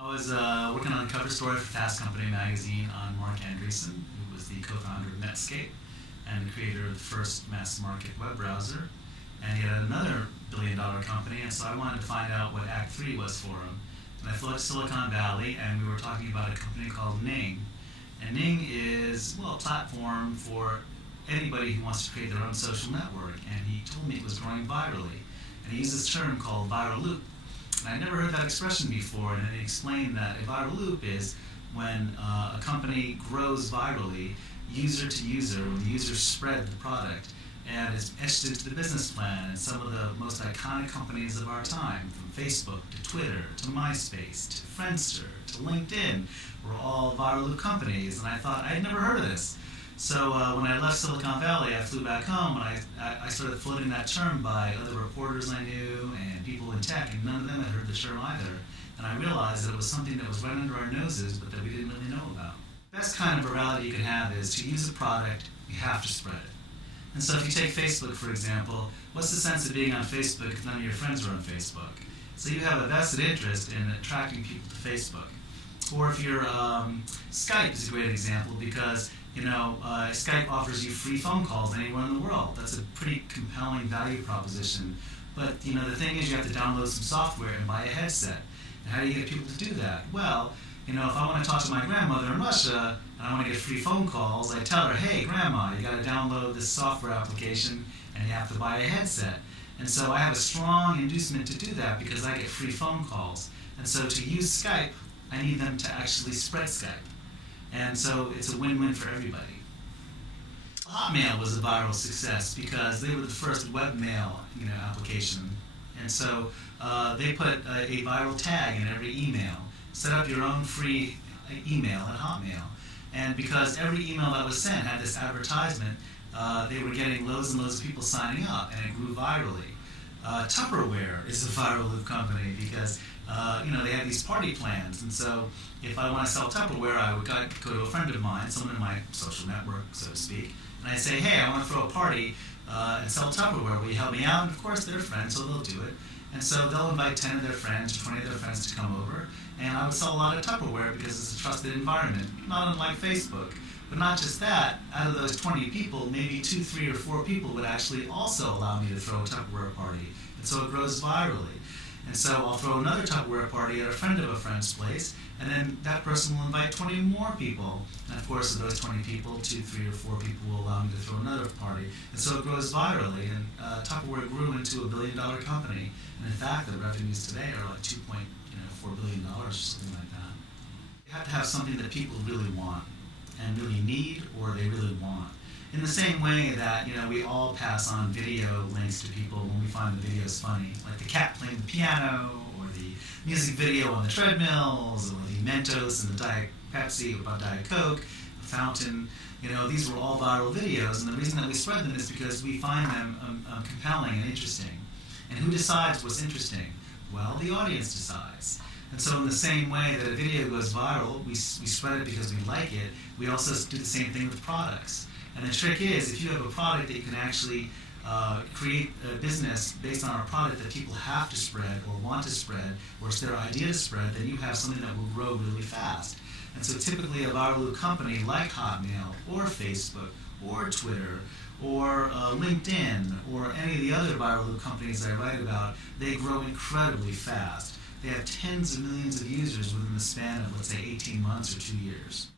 I was working on a cover story for Fast Company magazine on Mark Andreessen, who was the co-founder of Netscape and the creator of the first mass market web browser. And he had another billion-dollar company, and so I wanted to find out what Act 3 was for him. And I flew to Silicon Valley, and we were talking about a company called Ning. And Ning is, well, a platform for anybody who wants to create their own social network. And he told me it was growing virally. And he used this term called viral loop. And I'd never heard that expression before, and he explained that a viral loop is when a company grows virally, user to user, when the users spread the product, and it's etched into the business plan. And some of the most iconic companies of our time, from Facebook to Twitter to MySpace to Friendster to LinkedIn, were all viral loop companies. And I thought, I'd never heard of this. So when I left Silicon Valley, I flew back home, and I started floating that term by other reporters I knew and people in tech, and none of them had heard the term either. And I realized that it was something that was right under our noses, but that we didn't really know about. The best kind of virality you can have is to use a product, you have to spread it. And so if you take Facebook, for example, what's the sense of being on Facebook if none of your friends are on Facebook? So you have a vested interest in attracting people to Facebook. Or if you're, Skype is a great example because, Skype offers you free phone calls anywhere in the world. That's a pretty compelling value proposition. But, the thing is you have to download some software and buy a headset. And how do you get people to do that? Well, if I want to talk to my grandmother in Russia and I want to get free phone calls, I tell her, hey, Grandma, you got to download this software application and you have to buy a headset. And so I have a strong inducement to do that because I get free phone calls. And so to use Skype, I need them to actually spread Skype. And so it's a win-win for everybody. Hotmail was a viral success because they were the first webmail application. And so they put a viral tag in every email. Set up your own free email at Hotmail. And because every email that was sent had this advertisement, they were getting loads and loads of people signing up, and it grew virally. Tupperware is a viral loop company because they have these party plans, and so if I want to sell Tupperware, I would go to a friend of mine, someone in my social network, so to speak, and I say, hey, I want to throw a party and sell Tupperware. Will you help me out? And of course, they're friends, so they'll do it. And so they'll invite 10 of their friends or 20 of their friends to come over, and I would sell a lot of Tupperware because it's a trusted environment, not unlike Facebook. But not just that, out of those 20 people, maybe 2, 3, or 4 people would actually also allow me to throw a Tupperware party. And so it grows virally. And so I'll throw another Tupperware party at a friend of a friend's place, and then that person will invite 20 more people. And of course, of those 20 people, 2, 3, or 4 people will allow me to throw another party. And so it grows virally, and Tupperware grew into a billion-dollar company. And in fact, the revenues today are like $2.4 billion or something like that. You have to have something that people really want and really need, or they really want. In the same way that we all pass on video links to people when we find the videos funny, like the cat playing the piano, or the music video on the treadmills, or the Mentos and the Diet Pepsi about Diet Coke, the fountain. These were all viral videos, and the reason that we spread them is because we find them compelling and interesting. And who decides what's interesting? Well, the audience decides. And so in the same way that a video goes viral, we spread it because we like it, we also do the same thing with products. And the trick is, if you have a product that you can actually create a business based on a product that people have to spread or want to spread, or it's their idea to spread, then you have something that will grow really fast. And so typically a viral loop company like Hotmail or Facebook or Twitter or LinkedIn or any of the other viral loop companies I write about, they grow incredibly fast. They have tens of millions of users within the span of, let's say, 18 months or 2 years.